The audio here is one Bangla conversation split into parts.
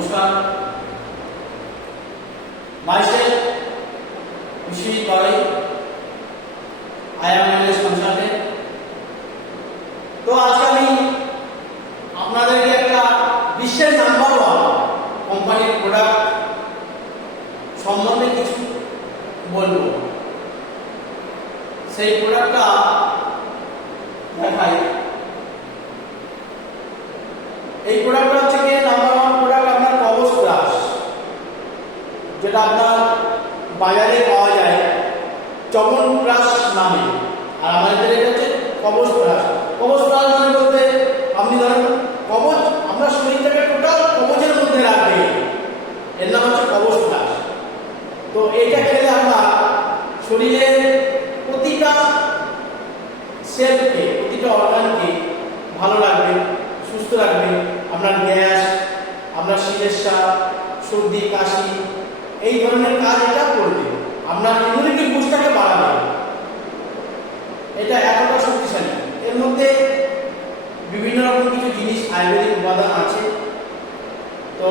নমস্কার। Myself, Vishwesh Bawai. I am an consultant. তো আজকে আমি আপনাদেরকে একটা বিশ্বের নাম্বার ওয়ান কোম্পানির প্রোডাক্ট সম্বন্ধে কিছু বলবো। সেই প্রোডাক্টটা দেখাই। এই প্রোডাক্টটা হচ্ছে কি নাম্বার ওয়ান প্রোডাক্ট আপনার কবচ ব্রাশ, যেটা আপনার বাজারে পাওয়া যায় চমন ব্রাশ নামে, আর আমাদের এটা হচ্ছে কবচ ব্রাশ। কবচ ব্রাশ মানে বলতে আপনি ধরেন কবচ আমরা শরীরটাকে টোটাল কবচের মধ্যে রাখবে, এর নাম হচ্ছে কবচ ব্রাশ। তো এটা খেলে আমরা শরীরের প্রতিটা সেলকে, প্রতিটা অর্গানকে ভালো রাখবে, সুস্থ রাখবে। আপনার গ্যাস, আপনার শিরশ্বা, সর্দি, কাশি, এই ধরনের কাজ এটা করবে। আপনার ইমিউনিটি বুস্টটাকে বাড়াবে। এটা এতটা শক্তিশালী। এর মধ্যে বিভিন্ন রকম কিছু জিনিস আয়ুর্বেদিক উপাদান আছে। তো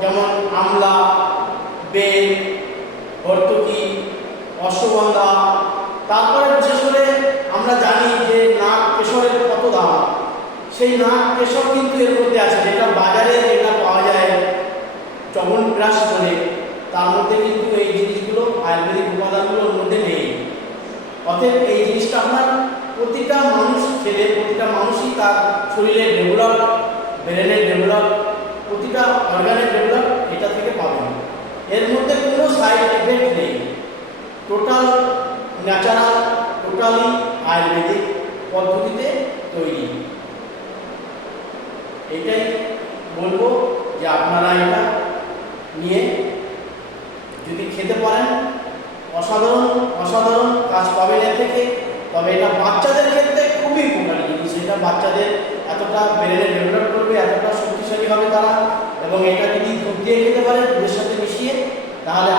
যেমন আমলা, বেল, হরতকি, অশ্বগন্ধা, তারপরে বিশেষ করে আমরা জানি যে নাক কেশরের কত দাম। সেই নাক কেশর কিন্তু এর মধ্যে আছে, যেটা বাজারে যেটা পাওয়া যায় চমন ব্রাশ বলে, তার মধ্যে কিন্তু এই জিনিসগুলো আয়ুর্বেদিক উপাদানগুলোর মধ্যে নেই। অতএব এই জিনিসটা আপনার প্রতিটা মানুষ খেলে প্রতিটা মানুষই তার শরীরের ডেভেলপ, ব্রেনের ডেভেলপ, প্রতিটা অর্গানের ডেভেলপ এটা থেকে পাবেন। এর মধ্যে কোনো সাইড এফেক্ট নেই। টোটাল ন্যাচারাল, টোটালি আয়ুর্বেদিক পদ্ধতিতে তৈরি। এইটাই বলবো যে আপনারা এটা নিয়ে যদি খেতে পারেন অসাধারণ অসাধারণ কাজ পাবেন এর থেকে। তবে এটা বাচ্চাদের ক্ষেত্রে খুবই উপকারী জিনিস। এটা বাচ্চাদের এতটা ব্রেনে ডেভেলপ করবে, এতটা শক্তিশালী হবে তারা। এবং এটা যদি দুধ দিয়ে খেতে পারেন, দুধের সাথে মিশিয়ে, তাহলে